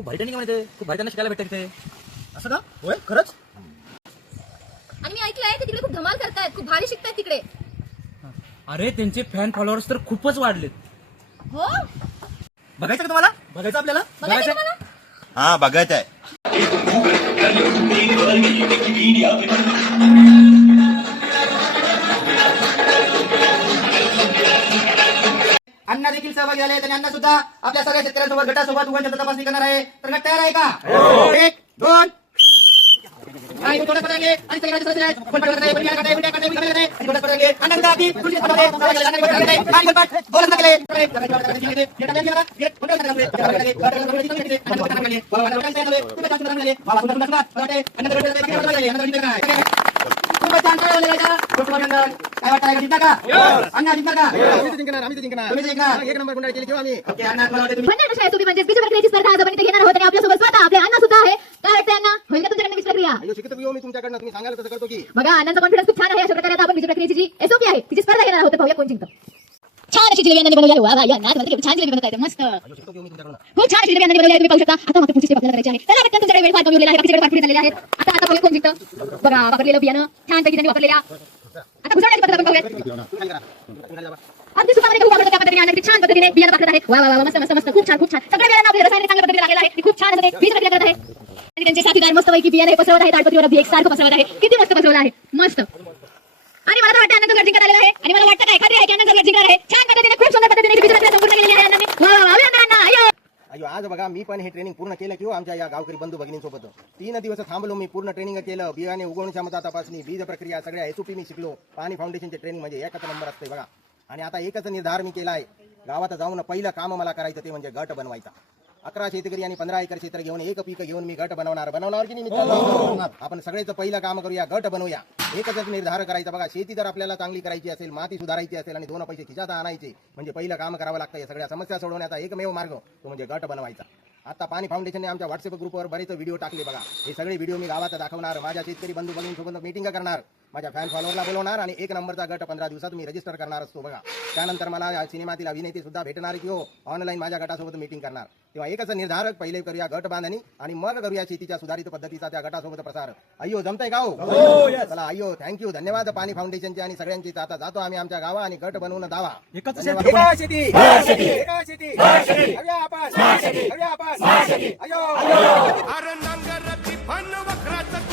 खूप भारी ट्रेनिंग म्हणते, खूप भारी त्यांना शिकायला भेटतं तिथे. असं का? होय खरंच? आणि मी ऐकलंय ते तिकडे खूप धमाल करतायत, खूप भारी शिकतायत तिकडे. अरे त्यांचे फॅन फॉलोअर्स तर खूपच वाढलेत. हो बघायचं का तुम्हाला? बघायचं आपल्याला? बघायचं का मला? हा बघायचं आहे. अण्णा देखील सहभागी झाले आणि अण्णा सुद्धा आपल्या सगळ्या शेतकऱ्यांसोबत गटासोबत उघड तपासणी करणार आहे. तर गट तयार आहे का? 1 2 आणि थोडं पडांगे आणि सगळे सदस्य आहेत. आपण पडत आहे, बिया काढाय, बिया काढाय, बिया काढाय आणि थोडं पडांगे. अण्णा सुद्धा आधी खुर्ची पडते, सहभागी झाले, अण्णा पडते आणि गटपाट बोलत नकले. काय वाटतं जिंकणार का? अण्णा जिंकणार का? आम्ही जिंकणार. तुम्ही जिंकणार. एक नंबर गुंडाळी केली किंवा आम्ही. ओके अण्णा मला वाटतं तुम्ही म्हणजे बीज प्रक्रियेची स्पर्धा आज आपण इथे घेणार आहोत आणि आपल्यासोबत स्वतः आपले अण्णा सुद्धा आहे. काय वाटतं अण्णा, होईल का तुमच्याकडे बीज प्रक्रिया? अयो शिकत येऊ मी तुमच्याकडनं, तुम्ही सांगाल तसं करतो की. बघा अण्णांचा कॉन्फिडन्स खूप छान आहे. अशा प्रकारे आता आपण बीज प्रक्रियेची जी एसओपी आहे तिची स्पर्धा घेणार आहोत. पाहूया कोण जिंकतं. छान अशी जिलेबी बनवली आहे. वा वा, या ना तुम्हाला किती छान जिलेबी बनवता येते. मस्त अयो शिकतो येऊ मी तुमच्याकडनं. खूप छान जिलेबी बनवली आहे. तुम्ही पाहू शकता. आता मात्र पुढची स्टेप आपल्याला करायची आहे. त्याला वाटतं तुमच्याकडे वेळ फार कमी उरलेला आहे, बाकीच्याकडे पाठपुढे झालेले आहेत. आता आता पाहूया कोण जिंकतं. बघा वापरलेलं बियाणं छानपैकी त्यांनी वापरलेल्या. आता घुसळण्याची पद्धत आपण पाहूया. अगदी सुपामध्ये खूप आवडतं त्या पद्धतीने अण्णा किती छान पद्धतीने बियाणं पाठवत आहेत. वा वा वा, मस्त मस्त मस्त, खूप छान खूप छान. सगळ्या बियाणं आपल्या रसायन चांगल्या पद्धतीने लागलेलं आहे. ती खूप छान असते बीज प्रक्रिया करत आहे. आणि त्यांचे साथीदार मस्त पैकी बियाणे पसरवत आहेत. ताडपत्रीवर बी एकसारखं पसरवत आहे. किती मस्त पसरवलं आहे, मस्त. आणि मला तर वाटतं अण्णा गट जिंकत आलेला आहे. आणि मला वाटतं काय खात्री आहे की अण्णा गट जिंकणार आहे. छान पद्धतीने खूप सुंदर पद्धतीने बीज प्रक्रिया संपूर्ण केलेली आहे अण्णांनी. वा वा वा, अण्णा अय्यो. अयो आज बघा मी पण हे ट्रेनिंग पूर्ण केलं किंवा आमच्या या गावकरी बंधू भगिनींसोबत 3 दिवस थांबलो. मी पूर्ण ट्रेनिंग केलं. बियाणे उगवण क्षमता तपासणी, बीज प्रक्रिया, सगळ्या एसओपी मी शिकलो. पाणी फाउंडेशनचे ट्रेनिंग म्हणजे एकच नंबर असते बघा. आणि आता एकच निर्धार मी केला आहे, गावात जाऊन पहिलं काम मला करायचं ते म्हणजे गट बनवायचा. 11 शेतकरी आणि 15 एकर क्षेत्र घेऊन एक पीक घेऊन मी गट बनवणार की नाही मित्रांनो? आपण सगळेच पहिलं काम करूया, गट बनवूया. एकच निर्धार करायचा बघा. शेती जर आपल्याला चांगली करायची असेल, माती सुधारायची असेल आणि 2 पैसे खिशात आणायचे म्हणजे पहिलं काम करावं लागतं. या सगळ्या समस्या सोडवण्याचा एकमेव मार्ग तो म्हणजे गट बनवायचा. आता पाणी फाउंडेशनने आमच्या व्हॉट्सअप ग्रुपवर बरेच व्हिडिओ टाकले बघा. हे सगळे व्हिडिओ मी गावात दाखवणार, माझ्या शेतकरी बंधू भगिनींसोबत मीटिंग करणार, माझ्या फॅन फॉलोअरला बोलवणार आणि 1 नंबरचा गट 15 दिवसात मी रजिस्टर करणार असतो बघा. त्यानंतर मला सिनेमातील अभिनेते सुद्धा भेटणार किंवा ऑनलाईन माझ्या गटासोबत मीटिंग करणार. तेव्हा एकच निर्धारक, पहिले करूया गट बांधणी आणि मग करूया शेतीच्या सुधारित पद्धतीचा त्या गटासोबत प्रसार. अय्यो जमतंय का हो? चला अय्यो थँक्यू, धन्यवाद पाणी फाउंडेशनचे आणि सगळ्यांची. आता जातो आम्ही आमच्या गावा आणि गट बनवून दावा. अरे नांगर ती पण वखराचं